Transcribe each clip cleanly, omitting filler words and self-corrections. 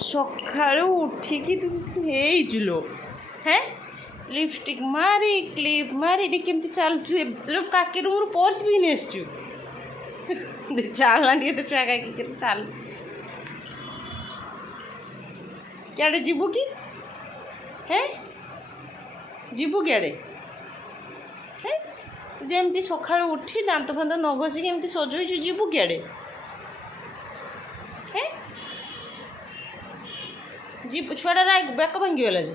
ସକାଳୁ ଉଠିକି ତୁ ହେଇଯିଲୁ ହେଁ लिपस्टिक मारी क्लिप मारी एटी केमती चलचु लोग काके रूम पर्स भी नहीं आसचु चलना तो छुआ का चल क्या जीवु कि हैं जीवु क्या हैं तू जमी सका उठी दांत फांत न घषिक एमती सजु जीवु क्या हैं जीव छुआटा बेक भांगीगला जे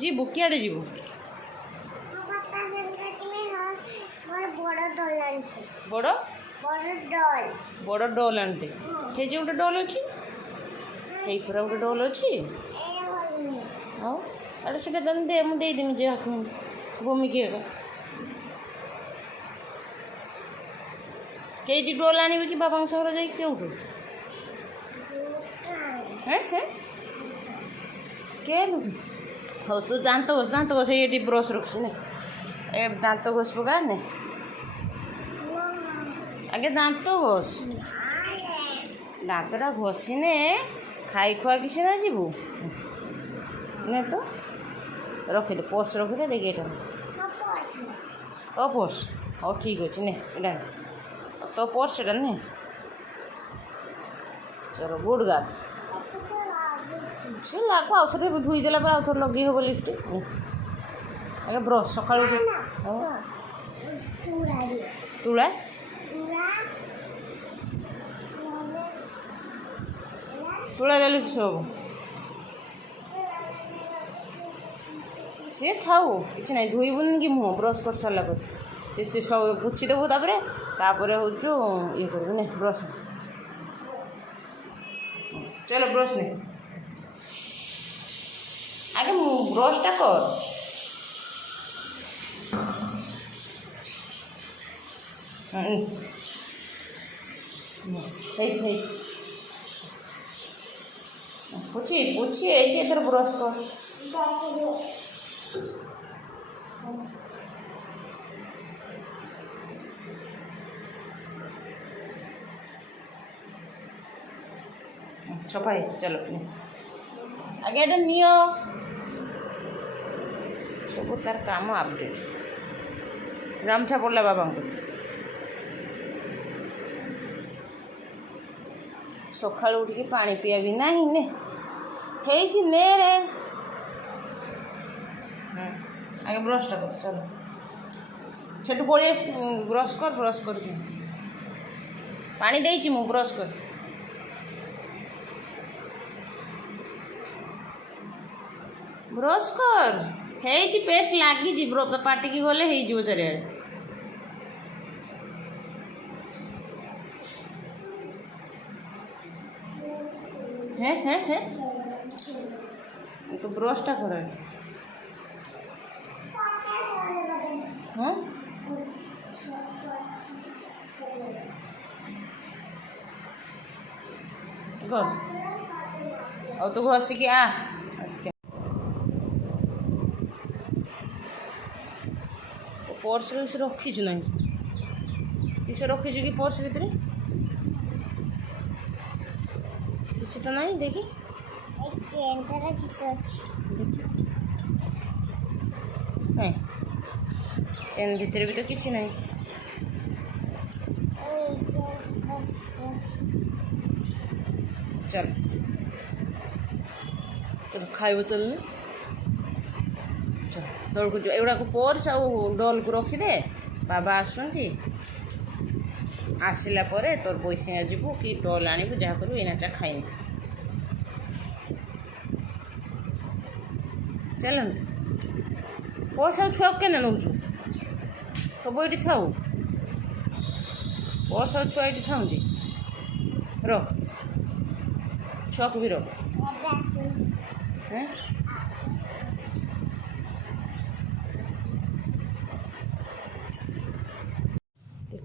जीवु क्या जीवु बड़ बड़ डल आनते हे जो गोटे डल अच्छी हे पूरा गोटे डल अच्छी आड़े से दे मुझे देदेमी जे भूमिकी कई डोल आने कि बाबा सहर जा केउठू के हो तू दांत घस ये ब्रश रखी ना ए दांत घस पका ने आगे दांत घस दांतटा घसीने खाई खुआ कि सीना जीवु ने तो रखिदे पर्स रखिदे देखिए ये तो पर्स हाँ ठीक अच्छे ने तो पर्स एटा ने चलो गुड गार्ड से लागू आउ थे धोईदेला आउ थे लगे हम लिपस्टिक आगे ब्रश सका तुला तुला देले कि सब सी थाऊ कि ना धोबुन कि मुह ब्रश कर सारा से सब पोछीदेबू तापर हूँ ये कर ब्रश चलो ब्रश ने आगे ब्रशटा कर पूछी पूछी इधर ब्रश कर छपा चलो आगे एटा नियो सब तार काम अपडेट गामछा पड़ा बाबा को सका उठिकी पानी पिया भी नहीं ने ने रे आगे ब्रशटा कर चलो से पलि ब्रश कर पानी देची मु ब्रश कर ब्रश कर हेजी पेस्ट लगी पार्टी की गले हो चारिड़े हैं तो ब्रशटा कर हाँ घस और तो घसिकी आ पर्स रखीचु ना किस रखीचु कि पर्स भितर किसी तो नहीं देखी चेन भितर भी तो किसी नहीं चल चलो खाइब चल तौक जो एगुड़ा को पर्स आ डल को रखीदे बाबा आसला तोर पैसा जीवु कि डल आणबू जहाँ करू एना चा खाइनी चलत पर्स आ छुआ के नौ सब ये थाऊ पर्स आ छुआ ये था रख छुआ भी रख हैं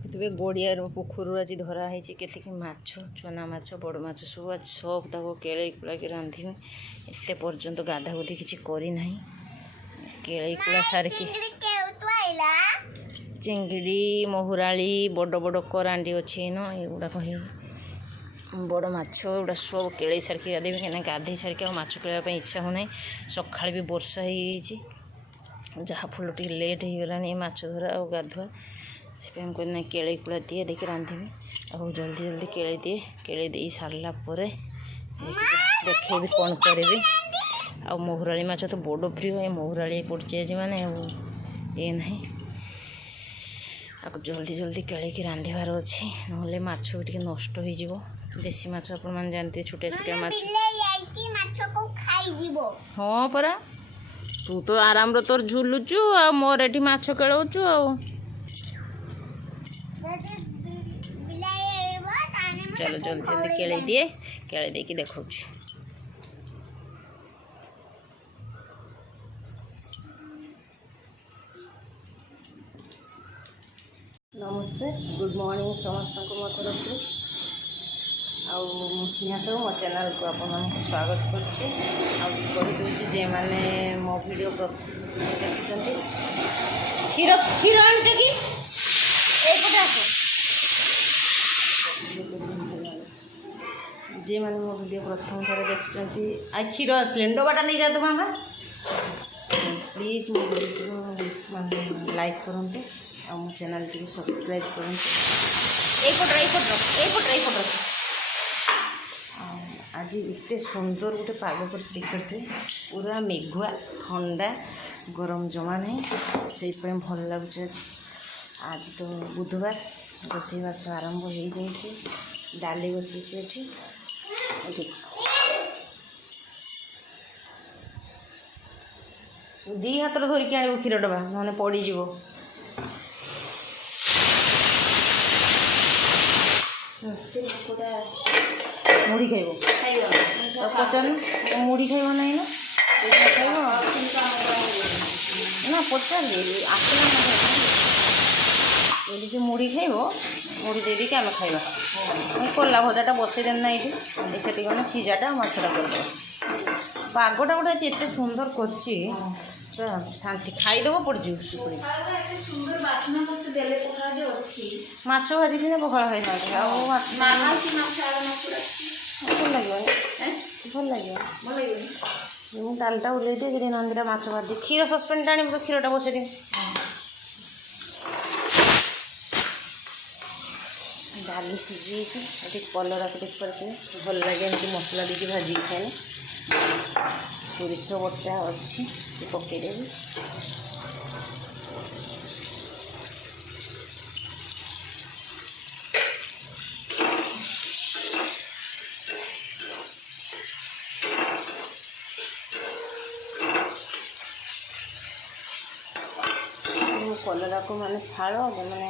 देखुए गड़िया पोखर आज धराई के माछ चना माछ बड़ माछ सब आज सब केले कुड़ा के रांधि एत पर्यंत गाधा गुधी किसी करना केले कुड़ा सारिकी चिंगड़ी महुराली बड़ बड़ करांडी अच्छे न युवाक बड़ माछ गुड़ा सब केड़े सारिक गाधेबी कहीं गाधे सारिक माछ खेलवाई इच्छा हो ना सका भी वर्षा हो जहाँफल टे लेट हो गला माछ धरा आ गाधुआ से ना केले कूड़ा दिए देखिए रांधि और जल्दी जल्दी केले दिए केले दे सारा देखे कौन करी आ मोहराली माछ तो बड़ प्रिय मोहराली पड़े आज मैंने ये ना आपको जल्दी जल्दी केलिकी रांधार अच्छी ना माछ भी नष्ट हो देसी माछ आप जानते छोटे छोटे माछ हाँ परा तू तो आराम तोर झुलुचु आ मोर एटी माछ केलौचु आ चलो जल्दी जल्दी केले दिए केले देकी देखौ नमस्ते गुड मॉर्निंग समस्त को मो तरफ स्नेहा सब मो चैनल को आप स्वागत करुचे मैंने मो वीडियो देखते क्षीर क्षीर आन कि जे मैंने मो वीडियो प्रथम थोड़े देखते आज क्षीर आसले डबाटा नहीं जा मामा प्लीज मो वीडियो लाइक करते और मो चैनल टी सब्सक्राइब कर आज इतने सुंदर गोटे पाग पर टिकटे पूरा मेघुआ ठंडा गरम जमा नहीं से भल लगुच आज तो बुधवार रोषेईबास आरंभ हो जाए डाली बसई दी हाथ धरिकी आने क्षीर डबा ना पड़ज मुड़ी खाइब पचार मुड़ी खाइब ना खाइब ना पचार आसला यदि से मुड़ी खाइब मुड़ी दे दी आम खाइबा कला भजाटा बसई देना ये से सीजाटा माछटा कर पागटा गोटे एत सुंदर कर शांति खाईदेव पड़जी माछ भाजी थी पखाड़ खाई भल लगे भल लगे डालटा उल्ले दिए नंदीरा माछ भाजी क्षीर सस्पेंड टाणी तो क्षीरटा बसई दी डाली सीझी ये कलरा देखिए भल लगे एमती मसला देकी भाजी खाए सोरिष बटा अच्छी पकईदेवी कलरा को माने फाड़ मैंने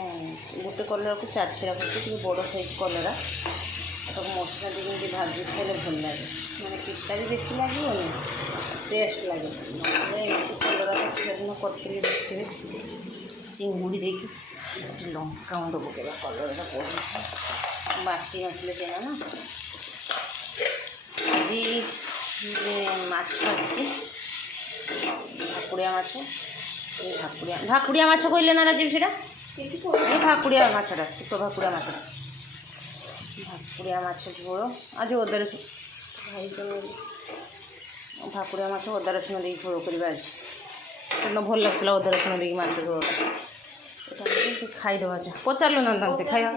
गोटे कलरा को चार छिरा करते बड़ साइज कलरा सब मसला देके भाजी खाइले भल लगे मैंने पिता भी बेसी लगे टेस्ट लगे कलरा तो सेदिन करी देखिए चिंगुड़ी देखिए लंका गुंड पकेगा कलरा पड़ बाटी नसले देना ना आज माछ भाकुड़िया माछ भाकुड़िया माछ कहले ना राजीव से भाकुड़िया माछटा शुक भाकुड़िया माछ भाकुड़िया माछ झोल आज अदा रसुण भाकुड़िया माछ अदा रसुण दे झोल करवा आज सेदिन भल लगता अदा रसुण दे माछ झोल खाईदे पचारू ना तंते खाइबा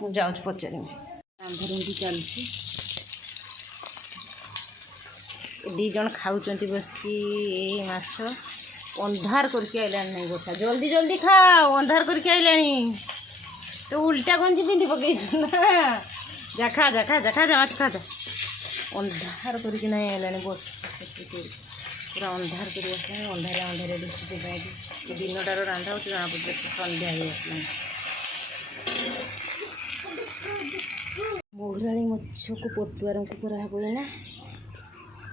मुझे जाऊँ पचारि रांधरुंधी चलती दी जन खाऊँ बसिकी माछ अंधार करके आइलानी नहीं बसा जल्दी जल्दी खाओ अंधार करके आइलानी तो उल्टा गंजी पिंधि पकई ना जा खा जा खा जा खा जा माछ खा जा अंधार करके नहीं आइलानी बस पूरा अंधार कर अंधारे अंधारे देखिए दिनटार रांधा हो जना पड़े सन्ध्या हो मोहराली माछ को पतुआर को कराहब ना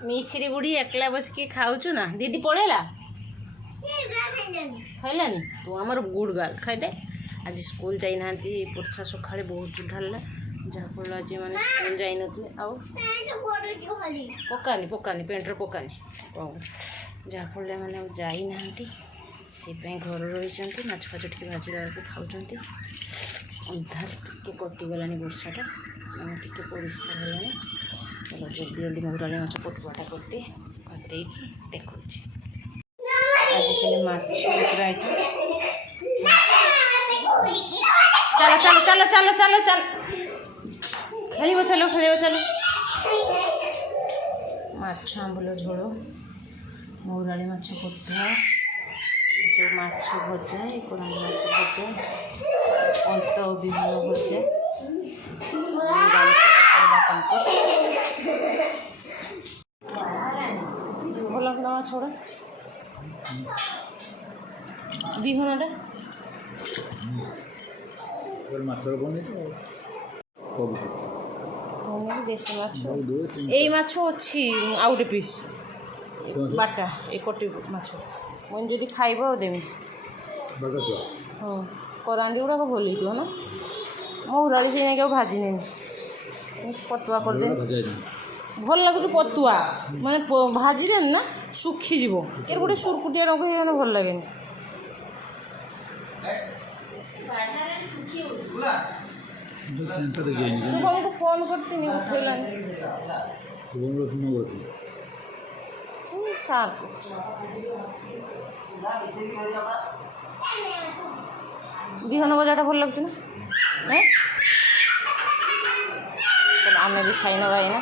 मिश्री बुढ़ी एकला बस के खाऊचु ना दीदी पड़ेला खाइलानी तू आमर गुड गर्ल खाईदे आज स्कूल जाइना पोछा सका बहुत धारा जहाँफल आज मैंने स्कूल जाइन पकानी पकानी पेंटर पकानी कौन जहाँफल मैंने जाइना से घर रही माछ फाछ टे भाजला खाऊँ अंधार टे कटिगलानी वर्षाटा ଟିକେ ପରିଷ୍କାର ହେଲାଣି। ଚାଲ ଜଲ୍ଦି ଜଲ୍ଦି ମହୁରାଳି ମାଛ ପଟୁଆଟା କରିଦେଇକି ଦେଖାଉଛି। ଆଜିକାଲି ମାଛ ପୁରା ଏଠି ଚାଲ ଚାଲ ଚାଲ ଚାଲ ଚାଲ ଚାଲ ଖେଳିବ ଚାଲ ଖେଳିବ ଚାଲ। ମାଛ ଆମ୍ବୁଲ ଝୋଳ, ମହୁରାଳି ମାଛ ପଟୁଆ, ଏସବୁ ମାଛ ଭଜା, ଏ କୋରାଣ୍ଡ ମାଛ ଭଜା, ଅନ୍ତ ଓ ବିହନ ଭଜା, ବାପାଙ୍କର ଭଲ ଲାଗୁଥିଲା ମାଛଟା ବିହନଟା ଦେଶୀ ମାଛ। ଏଇ ମାଛ ଅଛି ଆଉ ଗୋଟେ ପିସ୍ ବାଟା, ଏ କୋଟି ମାଛ ମୁଁ ଯଦି ଖାଇବ ଆଉ ଦେବି। ହଁ କରାଣ୍ଡି ଗୁଡ଼ାକ ଭଲ ହେଇଥିବ ନା। ମହୁରାଳି ସେ ଯାଇକି ଆଉ ଭାଜି ନେବି, ପତୁଆ କରିଦେବି। ଭଲ ଲାଗୁଛି ପତୁଆ, ମାନେ ଭାଜିଦେନି ନା ଶୁଖିଯିବ। କେଉଁ ଗୋଟେ ସୁରକୁଟିଆ ରଙ୍ଗ ହେଇଗଲେ ଭଲ ଲାଗେନି। ଶୁଭମକୁ ଫୋନ୍ କରିଥିଲି ଉଠେଇଲାନି। ସାର୍ ବିହନ ଭଜାଟା ଭଲ ଲାଗୁଛି ନା। ଆମେ ବି ଖାଇ ନେବା ଏଇନା।